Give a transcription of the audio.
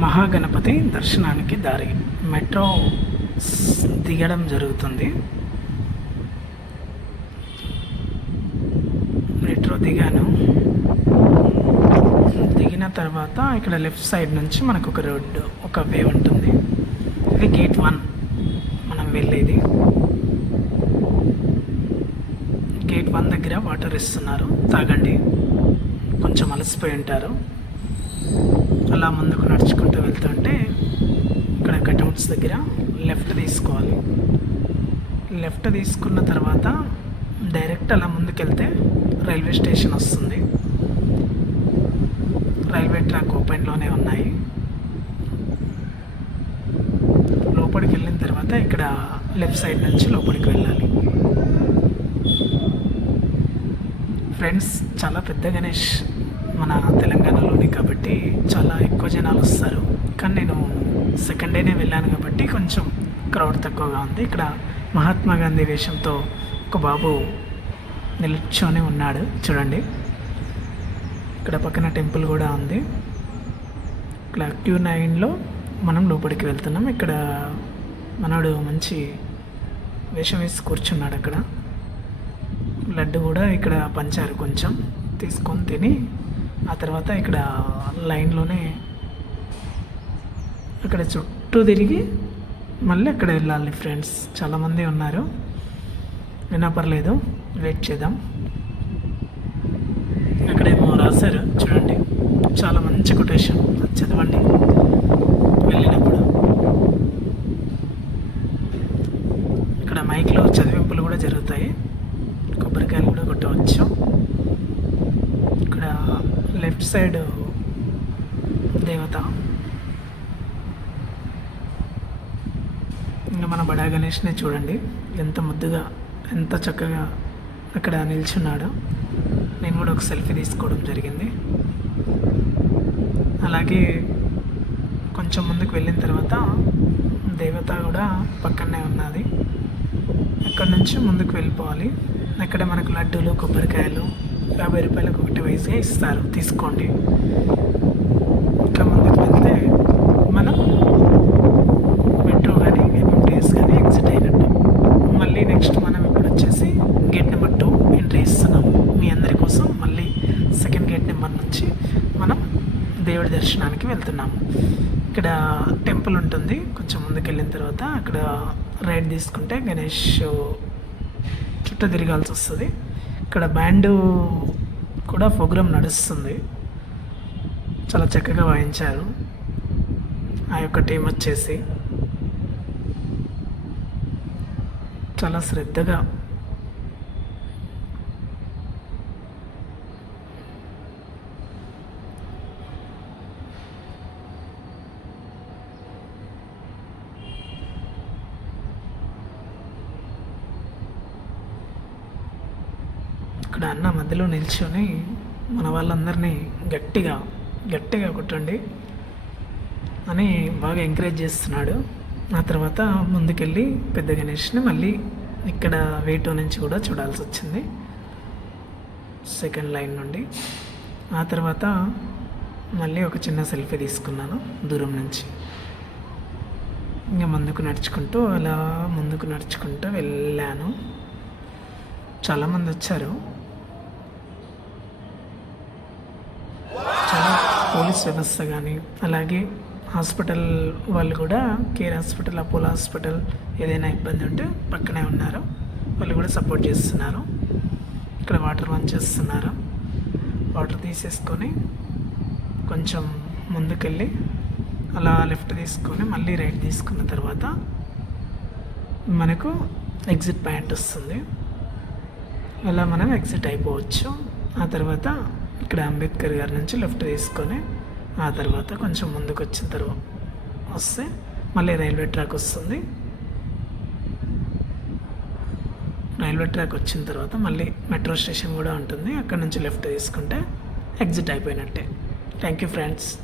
మహాగణపతి దర్శనానికి దారి. మెట్రో దిగడం జరుగుతుంది. మెట్రో దిగాను. దిగిన తర్వాత ఇక్కడ లెఫ్ట్ సైడ్ నుంచి మనకు ఒక రోడ్డు ఒక వే ఉంటుంది. ఇది గేట్ వన్. మనం వెళ్ళేది. గేట్ వన్ దగ్గర వాటర్ ఇస్తున్నారు. తాగండి. కొంచెం అలసిపోయి ఉంటారు. అలా ముందుకు నడుచుకుంటూ వెళ్తుంటే ఇక్కడ కటౌట్స్ దగ్గర లెఫ్ట్ తీసుకోవాలి. లెఫ్ట్ తీసుకున్న తర్వాత డైరెక్ట్ అలా ముందుకెళ్తే రైల్వే స్టేషన్ వస్తుంది. రైల్వే ట్రాక్ ఓపెన్లోనే ఉన్నాయి. లోపలికి వెళ్ళిన తర్వాత ఇక్కడ లెఫ్ట్ సైడ్ నుంచి లోపలికి వెళ్ళాలి. ఫ్రెండ్స్ చాలా పెద్ద గణేష్ మన తెలంగాణలోనే కాబట్టి చాలా ఎక్కువ జనాలు వస్తారు. కానీ నేను సెకండ్ డేనే వెళ్ళాను కాబట్టి కొంచెం క్రౌడ్ తక్కువగా ఉంది. ఇక్కడ మహాత్మా గాంధీ వేషంతో ఒక బాబు నిల్చొని ఉన్నాడు. చూడండి. ఇక్కడ పక్కన టెంపుల్ కూడా ఉంది. ఇక్కడ క్యూ నైన్లో మనం లోపలికి వెళ్తున్నాం. ఇక్కడ మనోడు మంచి వేషం వేసి కూర్చున్నాడు అక్కడ. లడ్డు కూడా ఇక్కడ పంచారు కొంచెం. తీసుకొని తిని ఆ తర్వాత ఇక్కడ లైన్లోనే అక్కడ చుట్టూ తిరిగి మళ్ళీ అక్కడ వెళ్ళాలి ఫ్రెండ్స్. చాలామంది ఉన్నారు. వినా పర్లేదు వెయిట్ చేద్దాం. అక్కడేమో రాశారు చూడండి. చాలా మంచి కొటేషన్ అది చదవండి. వెళ్ళినప్పుడు. ఇక్కడ మైక్లో చదివింపులు కూడా జరుగుతాయి. కొబ్బరికాయలు కూడా కొట్టవచ్చు. ఇక్కడ లెఫ్ట్ సైడ్ దేవత. ఇంకా మన బడా గణేష్ని చూడండి. ఎంత ముద్దుగా ఎంత చక్కగా అక్కడ నిల్చున్నాడు. నేను కూడా ఒక సెల్ఫీ తీసుకోవడం జరిగింది. అలాగే కొంచెం ముందుకు వెళ్ళిన తర్వాత దేవత కూడా పక్కనే ఉన్నది. అక్కడ నుంచి ముందుకు వెళ్ళిపోవాలి? అక్కడ మనకు లడ్డూలు కొబ్బరికాయలు యాభై రూపాయలకు ఒకటి వయసుగా ఇస్తారు. తీసుకోండి. ఇంకా ముందుకు వెళ్తే మనం మెట్రో కానీ ఎంఎంటీఎస్ కానీ ఎగ్జిట్ అయినట్టు. మళ్ళీ నెక్స్ట్ మనం ఇప్పుడు వచ్చేసి గేట్ నెంబర్ టూ ఎంట్రీ ఇస్తున్నాము మీ అందరి కోసం మళ్ళీ సెకండ్ గేట్ నెంబర్ నుంచి మనం దేవుడి దర్శనానికి వెళ్తున్నాము. ఇక్కడ టెంపుల్ ఉంటుంది. కొంచెం ముందుకు వెళ్ళిన తర్వాత అక్కడ రైడ్ తీసుకుంటే గణేష్ చుట్టూ తిరగాల్సి వస్తుంది. ఇక్కడ బ్యాండ్ కూడా ప్రోగ్రామ్ నడుస్తుంది. చాలా చక్కగా వాయించారు. ఆ యొక్క టీం వచ్చేసి చాలా శ్రద్ధగా ఇక్కడ అన్న మధ్యలో నిల్చొని మన వాళ్ళందరినీ గట్టిగా గట్టిగా కొట్టండి అని బాగా ఎంకరేజ్ చేస్తున్నాడు. ఆ తర్వాత ముందుకెళ్ళి పెద్ద గణేష్ని మళ్ళీ ఇక్కడ వేటో నుంచి కూడా చూడాల్సి వచ్చింది. సెకండ్ లైన్ నుండి. ఆ తర్వాత మళ్ళీ ఒక చిన్న సెల్ఫీ తీసుకున్నాను దూరం నుంచి. ఇంకా ముందుకు నడుచుకుంటూ అలా ముందుకు నడుచుకుంటూ వెళ్ళాను. చాలామంది వచ్చారు చాలా పోలీస్ వ్యవస్థ కానీ అలాగే హాస్పిటల్ వాళ్ళు కూడా కేర్ హాస్పిటల్ అపోలో హాస్పిటల్ ఏదైనా ఇబ్బంది ఉంటే పక్కనే ఉన్నారు. వాళ్ళు కూడా సపోర్ట్ చేస్తున్నారు. ఇక్కడ వాటర్ రన్ చేస్తున్నారు. వాటర్ తీసేసుకొని కొంచెం ముందుకెళ్ళి అలా లెఫ్ట్ తీసుకొని మళ్ళీ రైట్ తీసుకున్న తర్వాత మనకు ఎగ్జిట్ పాయింట్ వస్తుంది. అలా మనం ఎగ్జిట్ అయిపోవచ్చు. ఆ తర్వాత ఇక్కడ అంబేద్కర్ గారి నుంచి లెఫ్ట్ తీసుకొని ఆ తర్వాత కొంచెం ముందుకు వచ్చిన తర్వాత వస్తే మళ్ళీ రైల్వే ట్రాక్ వస్తుంది. రైల్వే ట్రాక్ వచ్చిన తర్వాత మళ్ళీ మెట్రో స్టేషన్ కూడా ఉంటుంది. అక్కడ నుంచి లెఫ్ట్ తీసుకుంటే ఎగ్జిట్ అయిపోయినట్టే. Thank you friends.